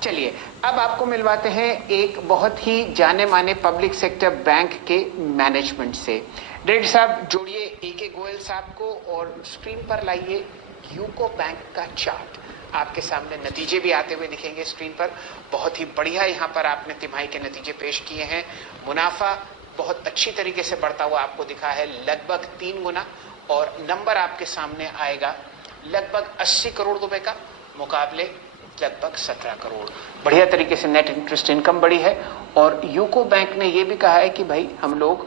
चलिए अब आपको मिलवाते हैं एक बहुत ही जाने माने पब्लिक सेक्टर बैंक के मैनेजमेंट से। डायरेक्टर साहब जोड़िए ए.के. गोयल साहब को और स्क्रीन पर लाइए यूको बैंक का चार्ट। आपके सामने नतीजे भी आते हुए दिखेंगे स्क्रीन पर। बहुत ही बढ़िया यहाँ पर आपने तिमाही के नतीजे पेश किए हैं। मुनाफा बहुत अच्छी तरीके से बढ़ता हुआ आपको दिखा है, लगभग 3 गुना, और नंबर आपके सामने आएगा लगभग 80 करोड़ रुपए का, मुकाबले लगभग 17 करोड़। बढ़िया तरीके से नेट इंटरेस्ट इनकम बढ़ी है। और यूको बैंक ने यह भी कहा है कि भाई हम लोग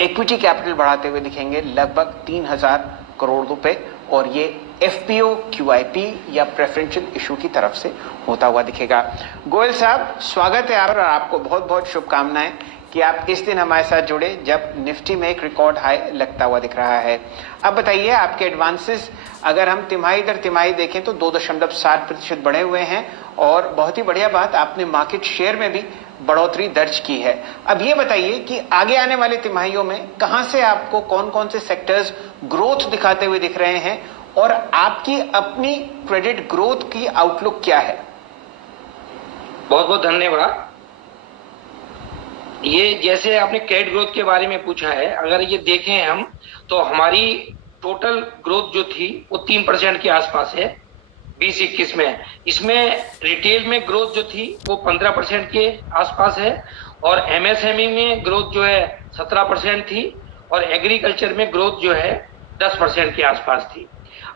इक्विटी कैपिटल बढ़ाते हुए दिखेंगे लगभग 3000 करोड़ रुपए, और ये एफपीओ क्यूआईपी या प्रेफरेंशियल इशू की तरफ से होता हुआ दिखेगा। गोयल साहब स्वागत है आप, और आपको बहुत बहुत शुभकामनाएं कि आप इस दिन हमारे साथ जुड़े जब निफ्टी में एक रिकॉर्ड हाई लगता हुआ दिख रहा है। अब बताइए आपके एडवांसेस अगर हम तिमाही दर तिमाही देखें तो 2.7% बढ़े हुए हैं, और बहुत ही बढ़िया बात आपने मार्केट शेयर में भी बढ़ोतरी दर्ज की है। अब ये बताइए कि आगे आने वाले तिमाहियों में कहां से आपको कौन कौन से सेक्टर्स ग्रोथ दिखाते हुए दिख रहे हैं, और आपकी अपनी क्रेडिट ग्रोथ की आउटलुक क्या है? बहुत बहुत धन्यवाद। ये जैसे आपने क्रेडिट ग्रोथ के बारे में पूछा है, अगर ये देखें हम तो हमारी टोटल ग्रोथ जो थी वो 3% के आसपास है 2021 में। इसमें रिटेल में ग्रोथ जो थी वो 15% के आसपास है, और एमएसएमई में ग्रोथ जो है 17% थी, और एग्रीकल्चर में ग्रोथ जो है 10% के आसपास थी।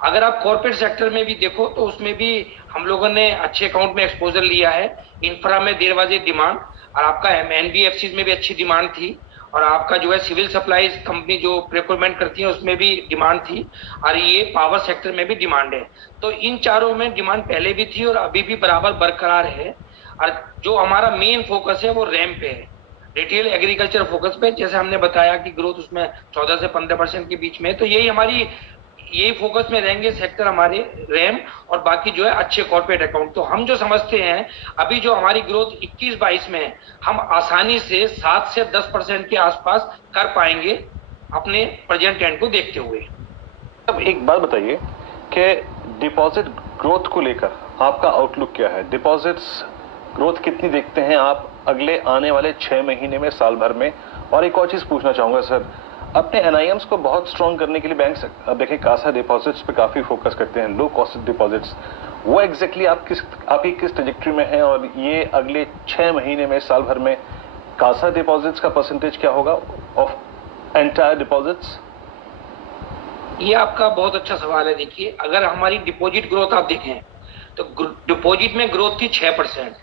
अगर आप कॉर्पोरेट सेक्टर में भी देखो तो उसमें भी हम लोगों ने अच्छे अकाउंट में एक्सपोजर लिया है। इंफ्रा में 1.5 डिमांड, और आपका एनबीएफसी में भी अच्छी डिमांड थी, और आपका जो है सिविल सप्लाईज कंपनी जो प्रोक्योरमेंट करती है उसमें भी डिमांड थी, और ये पावर सेक्टर में भी डिमांड है। तो इन चारों में डिमांड पहले भी थी और अभी भी बराबर बरकरार है। और जो हमारा मेन फोकस है वो रैम पे है, रिटेल एग्रीकल्चर फोकस पे। जैसे हमने बताया कि ग्रोथ उसमें 14 से 15% के बीच में, तो यही फोकस में रहेंगे सेक्टर हमारे रैम, और बाकी जो है अच्छे कॉर्पोरेट अकाउंट। तो हम जो समझते हैं अभी जो हमारी ग्रोथ 21-22 में है, हम आसानी से 7 से 10% के आसपास कर पाएंगे अपने प्रेजेंट ट्रेंड को देखते हुए। अब एक बात बताइए कि डिपॉजिट ग्रोथ को लेकर आपका आउटलुक क्या है? डिपॉजिट्स ग्रोथ कितनी देखते हैं आप अगले आने वाले 6 महीने में, साल भर में? और एक और चीज पूछना चाहूंगा सर, अपने एनआईएम्स को बहुत स्ट्रॉन्ग करने के लिए बैंक अब देखें कासा डिपॉजिट्स पे काफी फोकस करते हैं, लो कॉस्ट डिपॉजिट्स। वो एग्जैक्टली आपकी किस ट्रेजेक्टरी में है, और ये अगले 6 महीने में, साल भर में कासा डिपॉजिट्स का परसेंटेज क्या होगा ऑफ एंटायर डिपॉजिट्स? ये आपका बहुत अच्छा सवाल है। देखिए, अगर हमारी डिपॉजिट ग्रोथ आप देखें तो डिपॉजिट में ग्रोथ थी 6%,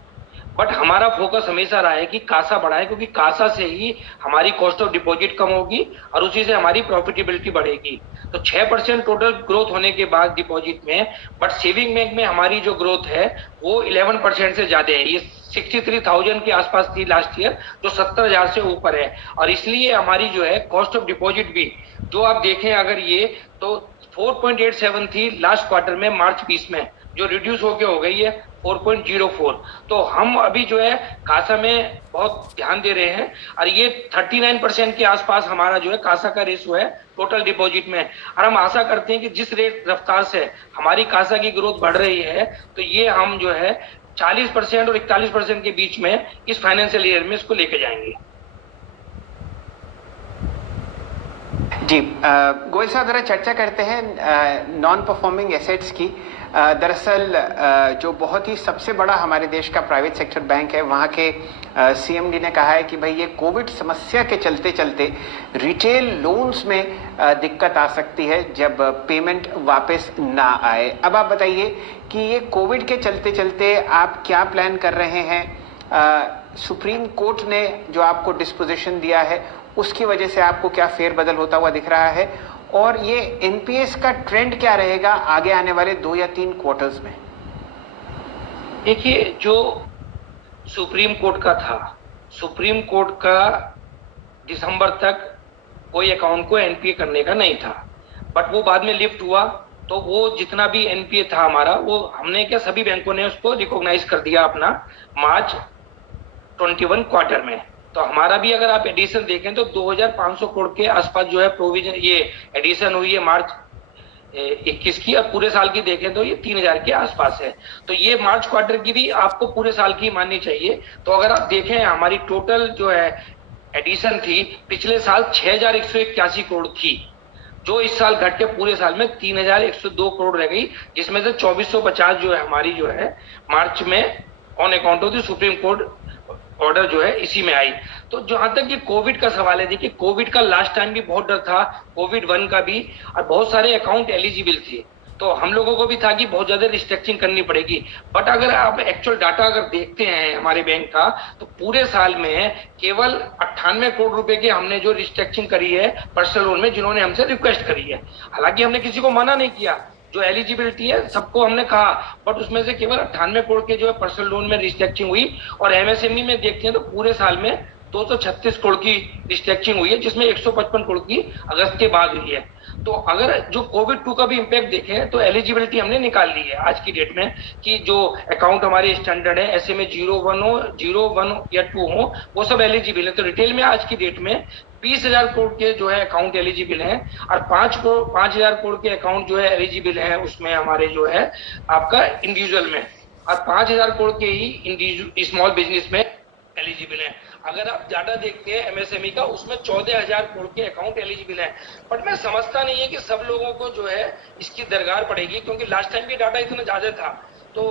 बट हमारा फोकस हमेशा रहा है कि कासा बढ़ाए, क्योंकि कासा से ही हमारी कॉस्ट ऑफ डिपॉजिट कम होगी और उसी से हमारी प्रॉफिटेबिलिटी बढ़ेगी। तो 6% टोटल ग्रोथ होने के बाद डिपॉजिट में, बट सेविंग बैंक में हमारी जो ग्रोथ है वो 11% से ज्यादा है। ये 63,000 के आसपास थी लास्ट ईयर, जो 70,000 से ऊपर है। और इसलिए हमारी जो है कॉस्ट ऑफ डिपॉजिट भी जो आप देखें अगर ये तो 4.87 थी लास्ट क्वार्टर में मार्च 20 में, जो रिड्यूस होके हो गई है 4.04। तो हम अभी जो है कासा में बहुत ध्यान दे रहे हैं, और ये 39% के आसपास हमारा जो है कासा का रेशो है टोटल डिपॉजिट में। और हम आशा करते हैं कि जिस रेट रफ्तार से हमारी कासा की ग्रोथ बढ़ रही है, तो ये हम जो है 40% और 41% के बीच में इस फाइनेंशियल ईयर में इसको लेके जाएंगे। जी गोयल साहब, जरा चर्चा करते हैं नॉन परफॉर्मिंग एसेट्स की। दरअसल जो बहुत ही सबसे बड़ा हमारे देश का प्राइवेट सेक्टर बैंक है, वहाँ के सीएमडी ने कहा है कि भाई ये कोविड समस्या के चलते चलते रिटेल लोन्स में दिक्कत आ सकती है जब पेमेंट वापस ना आए। अब आप बताइए कि ये कोविड के चलते चलते आप क्या प्लान कर रहे हैं? सुप्रीम कोर्ट ने जो आपको डिस्पोजिशन दिया है उसकी वजह से आपको क्या फेरबदल होता हुआ दिख रहा है, और ये एनपीएस का ट्रेंड क्या रहेगा आगे आने वाले 2 या 3 क्वार्टर्स में? देखिए, जो सुप्रीम कोर्ट का था, सुप्रीम कोर्ट का दिसंबर तक कोई अकाउंट को एनपीए करने का नहीं था, बट वो बाद में लिफ्ट हुआ। तो वो जितना भी एनपीए था हमारा, वो हमने क्या सभी बैंकों ने उसको रिकॉग्नाइज कर दिया अपना मार्च 21 क्वार्टर में। तो हमारा भी अगर आप एडिशन देखें तो 2,500 करोड़ के आसपास जो है प्रोविजन ये एडिशन हुई है मार्च 21 की, और पूरे साल की देखें तो ये 3000 के आसपास है। तो ये मार्च क्वार्टर की भी आपको पूरे साल की माननी चाहिए। तो अगर आप देखें हमारी टोटल जो है एडिशन थी पिछले साल 6181 करोड़ थी, जो इस साल घट के पूरे साल में 3102 करोड़ रह गई, जिसमें से 2450 जो है हमारी जो है मार्च में on account of the supreme court order जो है इसी में आई। तो जहां तक ये कोविड का सवाल है, देखिए कोविड का लास्ट टाइम भी बहुत डर था, कोविड 1 का भी, और बहुत सारे अकाउंट एलिजिबल थे, तो हम लोगों को भी था कि बहुत ज्यादा रिस्ट्रक्चरिंग करनी पड़ेगी। बट अगर आप एक्चुअल डाटा अगर देखते हैं हमारे बैंक का, तो पूरे साल में केवल 98 करोड़ रुपए के हमने जो रिस्ट्रक्चरिंग करी है पर्सनल लोन में, जिन्होंने हमसे रिक्वेस्ट करी है। हालांकि हमने किसी को मना नहीं किया, जो एलिजिबिलिटी है सबको हमने कहा, बट उसमें से केवल 98 करोड़ के जो है पर्सनल लोन में रिस्ट्रक्चरिंग हुई। और एमएसएमई में देखते हैं तो पूरे साल में 236 करोड़ की रिस्ट्रक्चरिंग हुई है, जिसमें 155 करोड़ की अगस्त के बाद हुई है। तो अगर जो कोविड 2 का भी इम्पैक्ट देखें तो एलिजिबिलिटी हमने निकाल ली है आज की डेट में, कि जो अकाउंट हमारे स्टैंडर्ड है ऐसे में 0 1 या 2 हो, वो सब एलिजिबल है। तो रिटेल में आज की डेट में 20,000 करोड़ के जो है अकाउंट एलिजिबल हैं, और 5,000 करोड़ के अकाउंट जो है एलिजिबल हैं उसमें हमारे जो है आपका इंडिविजुअल में, और 5,000 करोड़ के ही स्मॉल बिजनेस में एलिजिबल है। अगर आप डाटा देखते हैं एमएसएमई का, उसमें 14,000 करोड़ के अकाउंट एलिजिबल है। बट मैं समझता नहीं है कि सब लोगों को जो है इसकी दरकार पड़ेगी, क्योंकि लास्ट टाइम भी डाटा इतना ज्यादा था। तो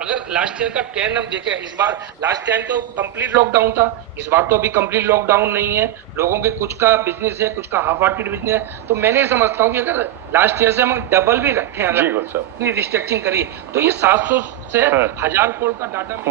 अगर लास्ट ईयर का ट्रेंड हम देखें, इस बार लास्ट टाइम तो कंप्लीट लॉकडाउन था, इस बार तो अभी कंप्लीट लॉकडाउन नहीं है, लोगों के कुछ का बिजनेस है, कुछ का हाफ हार्टेड बिजनेस है। तो मैंने समझता हूँ कि अगर लास्ट ईयर से हम डबल भी रखें, अगर रिस्ट्रक्चरिंग करी, तो ये 700 से 1000 करोड़ का डाटा